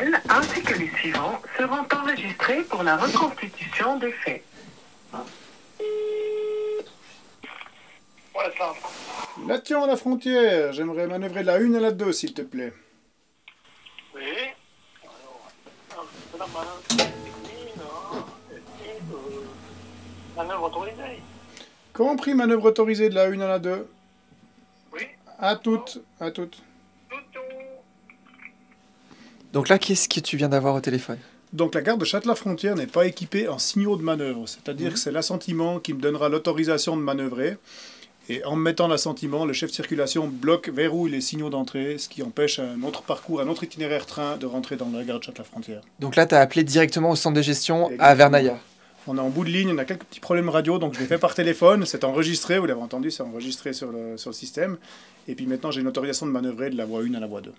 appel ainsi que les suivants seront enregistrés pour la reconstitution des faits. Lation à la frontière, j'aimerais manœuvrer de la 1 à la 2, s'il te plaît. Oui. Alors, manœuvre autorisée. Compris, manœuvre autorisée de la 1 à la 2. Oui. À toutes, à toutes. Donc là, qu'est-ce que tu viens d'avoir au téléphone? Donc la gare de Châtes-la-Frontière n'est pas équipée en signaux de manœuvre, c'est-à-dire que c'est l'assentiment qui me donnera l'autorisation de manœuvrer. Et en me mettant l'assentiment, le chef de circulation bloque, verrouille les signaux d'entrée, ce qui empêche un autre parcours, un autre itinéraire train de rentrer dans la gare de Châtes-la-Frontière. Donc là, tu as appelé directement au centre de gestion à Vernaya. On est en bout de ligne, on a quelques petits problèmes radio, donc je l'ai fait par téléphone, c'est enregistré, vous l'avez entendu, c'est enregistré sur le système. Et puis maintenant, j'ai une autorisation de manœuvrer de la voie 1 à la voie 2.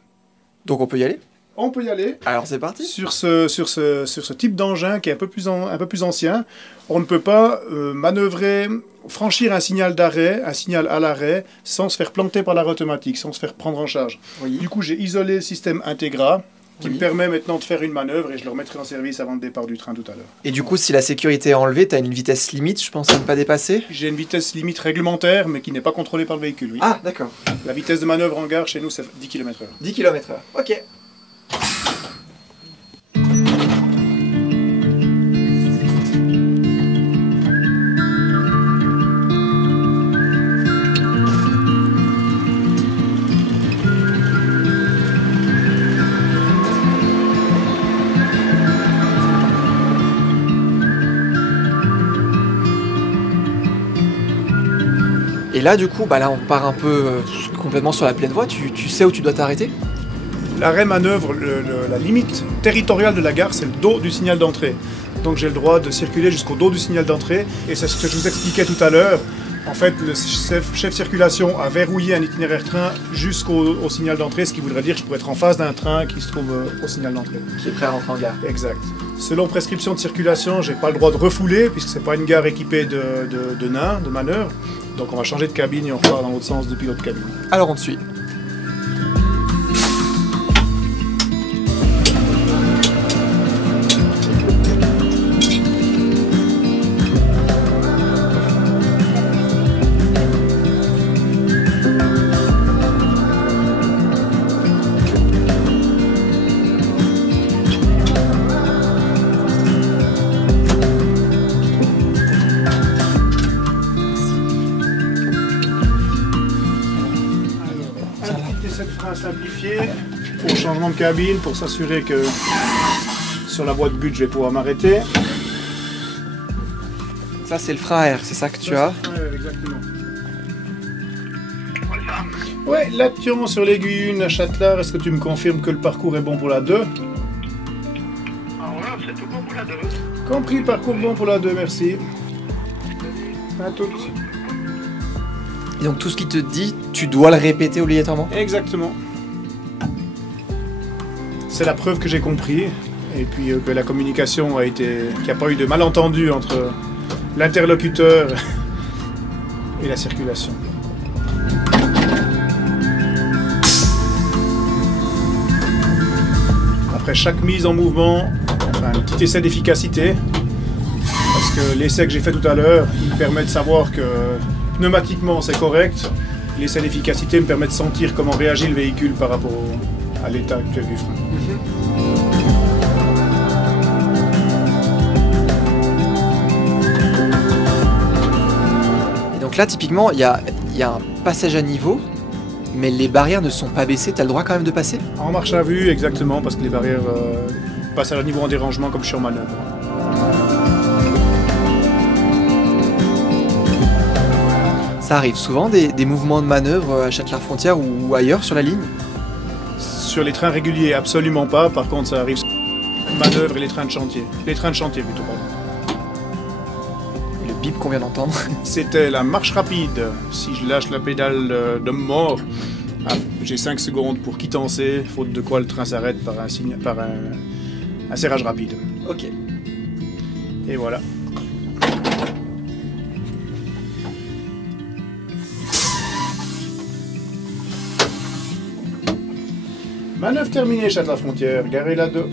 Donc on peut y aller? On peut y aller. Alors c'est parti. Sur ce type d'engin qui est un peu plus ancien, on ne peut pas manœuvrer, franchir un signal d'arrêt, un signal à l'arrêt, sans se faire planter par l'arrêt automatique, sans se faire prendre en charge. Oui. Du coup, j'ai isolé le système Integra, qui Oui. me permet maintenant de faire une manœuvre et je le remettrai en service avant le départ du train tout à l'heure. Et du coup, si la sécurité est enlevée, tu as une vitesse limite, je pense, à ne pas dépasser? J'ai une vitesse limite réglementaire, mais qui n'est pas contrôlée par le véhicule, oui. Ah, d'accord. La vitesse de manœuvre en gare, chez nous, c'est 10 km/h. 10 km/h. Ok. Et là, du coup, bah là, on part un peu complètement sur la pleine voie. Tu sais où tu dois t'arrêter? L'arrêt manœuvre, la limite territoriale de la gare, c'est le dos du signal d'entrée. Donc j'ai le droit de circuler jusqu'au dos du signal d'entrée. Et c'est ce que je vous expliquais tout à l'heure. En fait, le chef circulation a verrouillé un itinéraire train jusqu'au signal d'entrée, ce qui voudrait dire que je pourrais être en face d'un train qui se trouve au signal d'entrée. Qui est prêt à rentrer en gare. Exact. Selon prescription de circulation, j'ai pas le droit de refouler, puisque c'est pas une gare équipée de nains, de manœuvre. Donc on va changer de cabine et on repart dans l'autre sens depuis l'autre cabine. Alors on te suit. Simplifié pour changement de cabine, pour s'assurer que sur la voie de but je vais pouvoir m'arrêter. Ça c'est le frein à air, c'est ça que tu as? Exactement. Ouais, Lation sur l'aiguille 1 à Châtelard, est-ce que tu me confirmes que le parcours est bon pour la 2? Ah voilà, c'est tout bon pour la 2. Compris, parcours bon pour la 2, merci. À toutes. Et donc tout ce qu'il te dit, tu dois le répéter obligatoirement? Exactement. C'est la preuve que j'ai compris, et puis que la communication a été... qu'il n'y a pas eu de malentendu entre l'interlocuteur et la circulation. Après chaque mise en mouvement, enfin, un petit essai d'efficacité, parce que l'essai que j'ai fait tout à l'heure, il me permet de savoir que pneumatiquement c'est correct. L'essai d'efficacité me permet de sentir comment réagit le véhicule par rapport à l'état actuel du frein. Et donc là, typiquement, il y a un passage à niveau, mais les barrières ne sont pas baissées. Tu as le droit quand même de passer? En marche à vue, exactement, parce que les barrières passent à leur niveau en dérangement comme je suis en manœuvre. Ça arrive souvent des mouvements de manœuvre à Châtelard-Frontière ou ailleurs sur la ligne? Sur les trains réguliers, absolument pas. Par contre, ça arrive sur les manœuvres et les trains de chantier. Les trains de chantier, plutôt, pardon. Le bip qu'on vient d'entendre. C'était la marche rapide. Si je lâche la pédale de mort, j'ai 5 secondes pour quittancer, faute de quoi le train s'arrête par un serrage rapide. Ok. Et voilà. Manœuvre terminée, Châtes-la-Frontière, garez la 2.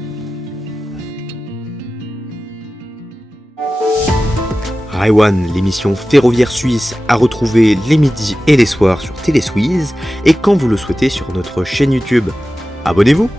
Rail One, l'émission ferroviaire suisse, à retrouver les midis et les soirs sur Télé Suisse et quand vous le souhaitez sur notre chaîne YouTube. Abonnez-vous!